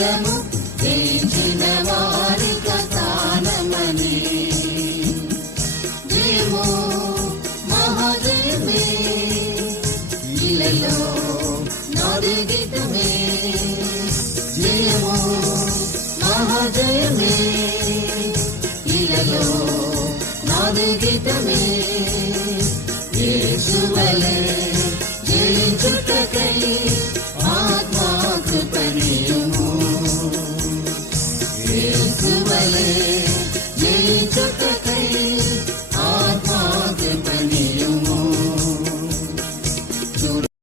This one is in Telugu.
భారము వేచిన వారి కథానమని జయము మహాజయమే ఇలలో నాది గీతమే జయము మహాజయమే ఇలలో నాది గీతమే యేసువలే జయించుటకై ఆత్మకృపణీయము యేసువలే జయించు